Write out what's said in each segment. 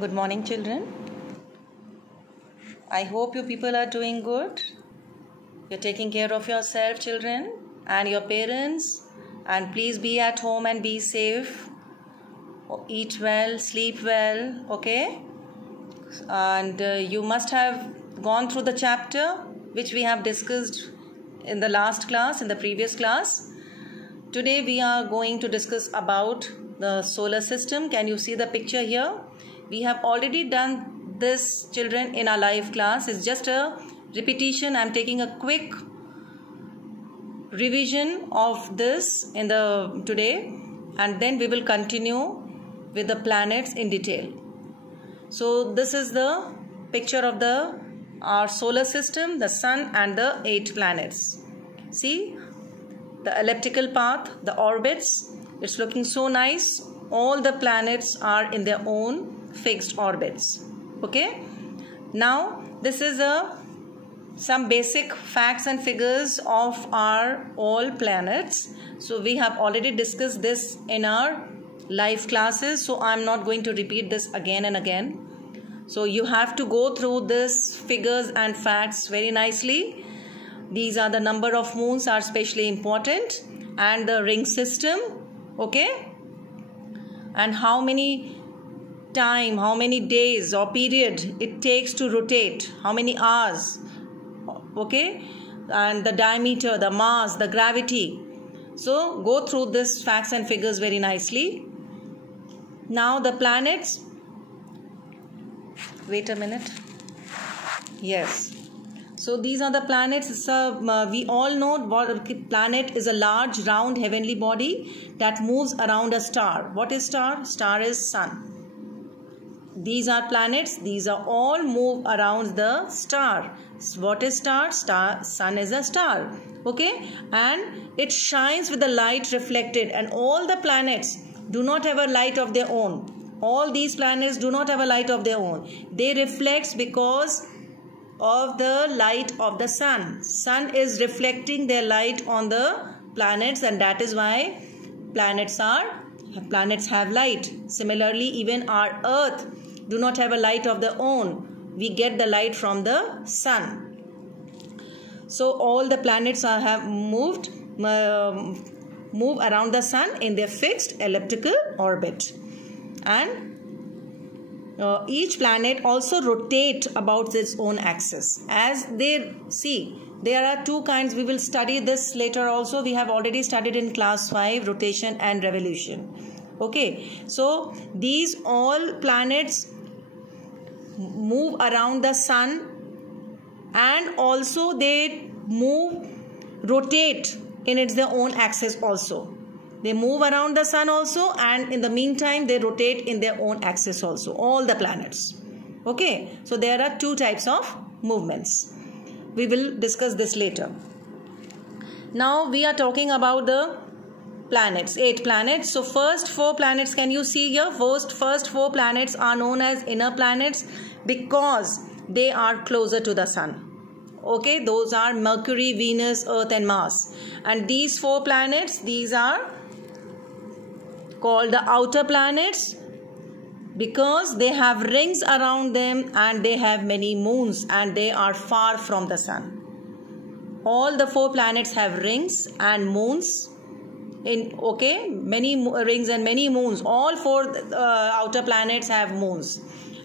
Good morning, children. I hope you people are doing good. You're taking care of yourself, children, and your parents. And please be at home and be safe. Eat well, sleep well, okay? And you must have gone through the chapter which we have discussed in the last class, in the previous class. Today we are going to discuss about the solar system. Can you see the picture here? We have already done this, children, in our live class. It's just a repetition. I'm taking a quick revision of this in the today, and then we will continue with the planets in detail. So this is the picture of our solar system, the sun and the 8 planets. See the elliptical path, the orbits. It's looking so nice. All the planets are in their own fixed orbits. Okay, now this is some basic facts and figures of our all planets. So we have already discussed this in our live classes, so I'm not going to repeat this again and again. So you have to go through this figures and facts very nicely. These are the number of moons are especially important, and the ring system, okay, and how many days or period it takes to rotate, how many hours, okay, and the diameter, the mass, the gravity. So go through this facts and figures very nicely. Now the planets, wait a minute. Yes, so these are the planets. We all know planet is a large round heavenly body that moves around a star. What is star? Star is sun. These are planets. These are all move around the star. What is star? Sun is a star. Okay, and it shines with the light reflected, and all the planets do not have a light of their own. All these planets do not have a light of their own. They reflect because of the light of the sun. Sun is reflecting their light on the planets, and that is why planets have light. Similarly, even our earth do not have a light of their own. We get the light from the sun. So all the planets move around the sun in their fixed elliptical orbit, and each planet also rotate about its own axis. As they see, there are two kinds. We will study this later also. We have already studied in class 5 rotation and revolution. Okay, so these all planets move around the sun, and also they rotate in their own axis also. They move around the sun also, and in the meantime they rotate in their own axis also, all the planets. Okay, so there are two types of movements. We will discuss this later. Now we are talking about the planets, 8 planets. So first 4 planets, can you see here? First 4 planets are known as inner planets because they are closer to the sun. Okay, those are Mercury, Venus, Earth and Mars. And these 4 planets, these are called the outer planets because they have rings around them and they have many moons and they are far from the sun. All the 4 planets have rings and moons. Many rings and many moons. All 4 outer planets have moons,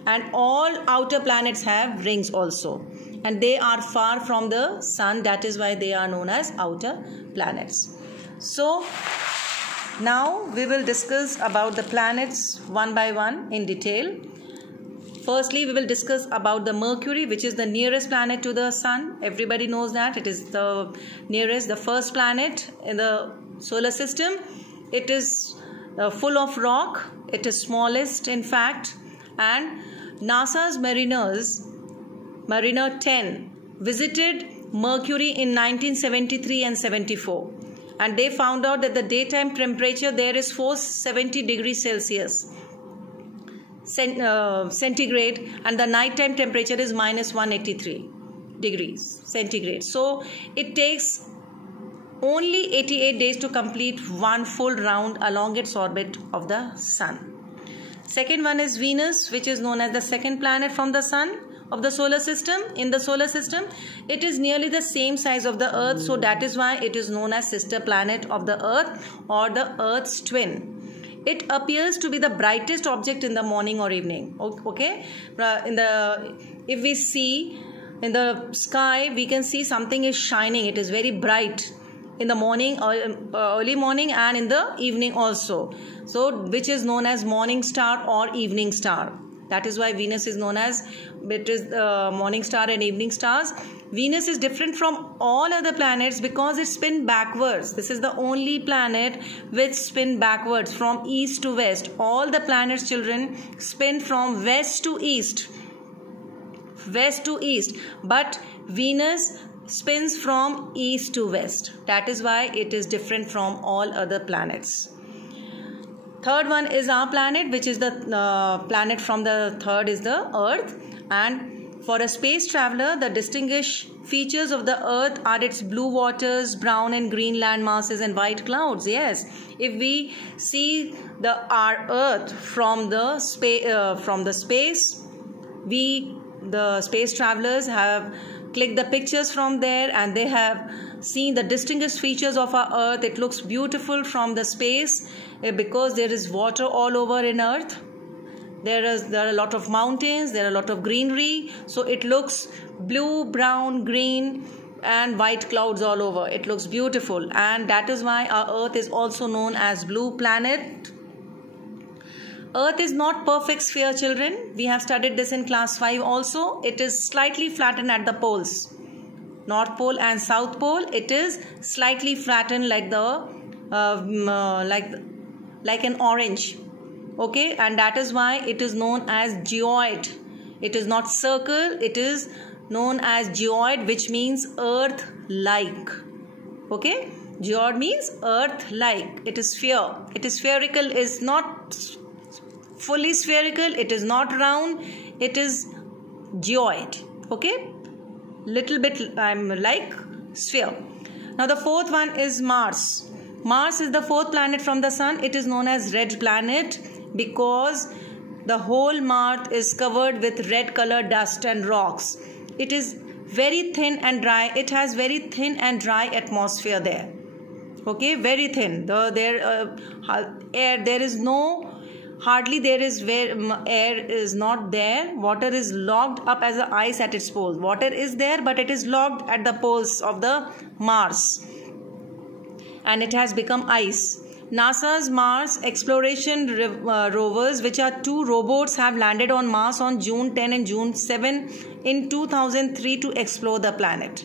and all outer planets have rings also, and they are far from the sun. That is why they are known as outer planets. So now we will discuss about the planets one by one in detail. Firstly, we will discuss about the Mercury, which is the nearest planet to the sun. Everybody knows that it is the nearest, the first planet in the solar system. It is full of rock. It is smallest in fact, and NASA's Mariner 10 visited Mercury in 1973 and 74, and they found out that the daytime temperature there is 470 degrees Celsius centigrade, and the nighttime temperature is minus 183 degrees centigrade. So it takes only 88 days to complete one full round along its orbit of the sun. Second one is Venus, which is known as the second planet from the sun of the solar system. In the solar system, it is nearly the same size of the Earth, so that is why it is known as sister planet of the Earth or the Earth's twin. It appears to be the brightest object in the morning or evening. Okay, if we see in the sky, we can see something is shining. It is very bright in the morning or early morning and in the evening also. So which is known as morning star or evening star. That is why Venus is known as morning star and evening stars. Venus is different from all other planets because it spins backwards. This is the only planet which spins backwards from east to west. All the planets, children, spin from west to east. West to east. But Venus spins from east to west. That is why it is different from all other planets. Third one is our planet, which is the planet from the third is the Earth. And for a space traveler, the distinguished features of the Earth are its blue waters, brown and green land masses, and white clouds. Yes, if we see our Earth from the space, the space travelers have clicked the pictures from there, and they have seen the distinguished features of our Earth. It looks beautiful from the space because there is water all over in Earth. There are a lot of mountains, there are a lot of greenery, so it looks blue, brown, green and white clouds all over. It looks beautiful, and that is why our Earth is also known as blue planet. Earth is not perfect sphere, children. We have studied this in class 5 also. It is slightly flattened at the poles. North pole and south pole, it is slightly flattened like like an orange. Okay, and that is why it is known as geoid. It is not circle, it is known as geoid, which means earth like. Okay, geoid means earth like. It is sphere. It is spherical, is not fully spherical, it is not round, it is geoid. Okay, little bit like sphere. Now the fourth one is Mars. Mars is the fourth planet from the sun. It is known as red planet because the whole Mars is covered with red color dust and rocks. It is very thin and dry. It has very thin and dry atmosphere there. Okay, very thin. There is no, hardly there is where air is not there. Water is locked up as ice at its poles. Water is there, but it is locked at the poles of the Mars, and it has become ice. NASA's Mars exploration rovers, which are 2 robots, have landed on Mars on June 10 and June 7 in 2003 to explore the planet.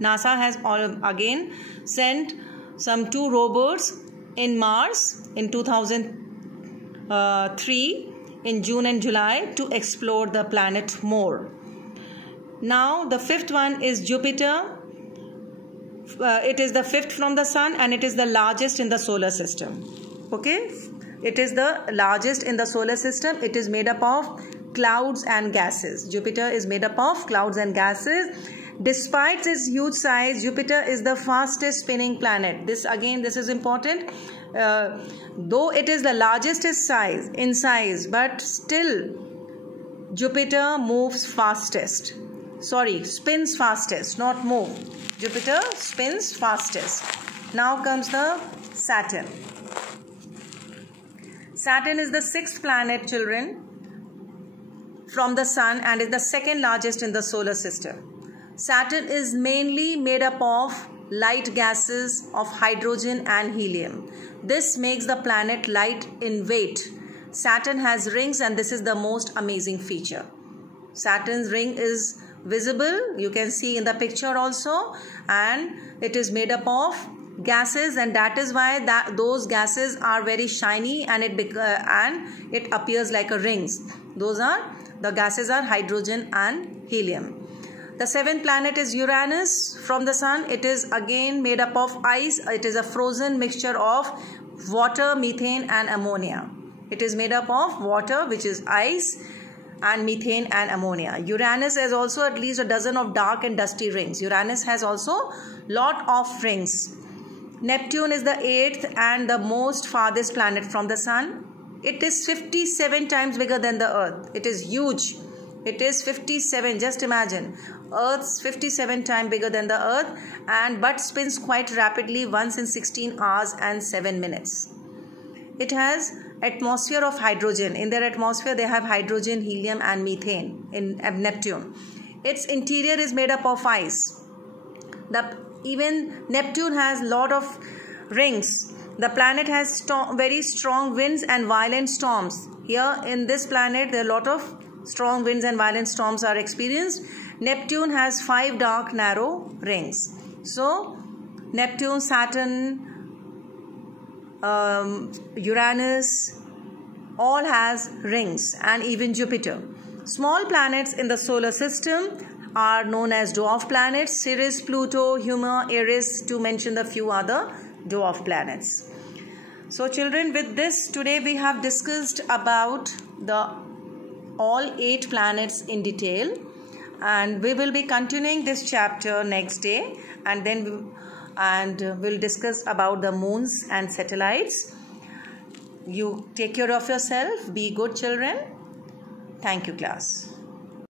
NASA has again sent some 2 robots in Mars in 2003 in June and July to explore the planet more. Now the fifth one is Jupiter. It is the fifth from the sun, and it is the largest in the solar system. Okay, it is the largest in the solar system. It is made up of clouds and gases. Jupiter is made up of clouds and gases. Despite its huge size, Jupiter is the fastest spinning planet. This is important. Though it is the largest in size, but still Jupiter moves fastest. Sorry, spins fastest, not move. Jupiter spins fastest. Now comes the Saturn. Saturn is the 6th planet, children, from the sun, and is the 2nd largest in the solar system. Saturn is mainly made up of light gases of hydrogen and helium. This makes the planet light in weight. Saturn has rings, and this is the most amazing feature. Saturn's ring is visible, you can see in the picture also, and it is made up of gases, and that is why those gases are very shiny, and it appears like a rings. The gases are hydrogen and helium. The 7th planet is Uranus from the sun. It is again made up of ice. It is a frozen mixture of water, methane and ammonia. It is made up of water, which is ice, and methane and ammonia. Uranus has also at least a dozen of dark and dusty rings. Uranus has also lot of rings. Neptune is the 8th and the most farthest planet from the sun. It is 57 times bigger than the Earth. It is huge. It is 57. Just imagine. Earth's 57 times bigger than the Earth, but spins quite rapidly, once in 16 hours and 7 minutes. It has atmosphere of hydrogen. In their atmosphere, they have hydrogen, helium, and methane in Neptune. Its interior is made up of ice. Even Neptune has a lot of rings. The planet has very strong winds and violent storms. Here in this planet, there are a lot of strong winds and violent storms are experienced. Neptune has 5 dark narrow rings. So Neptune, Saturn, Uranus, all has rings, and even Jupiter. Small planets in the solar system are known as dwarf planets: Ceres, Pluto, Huma, Eris, to mention the few other dwarf planets. So children, with this today we have discussed about all 8 planets in detail, and we will be continuing this chapter next day, and then we'll discuss about the moons and satellites. You take care of yourself. Be good children. Thank you, class.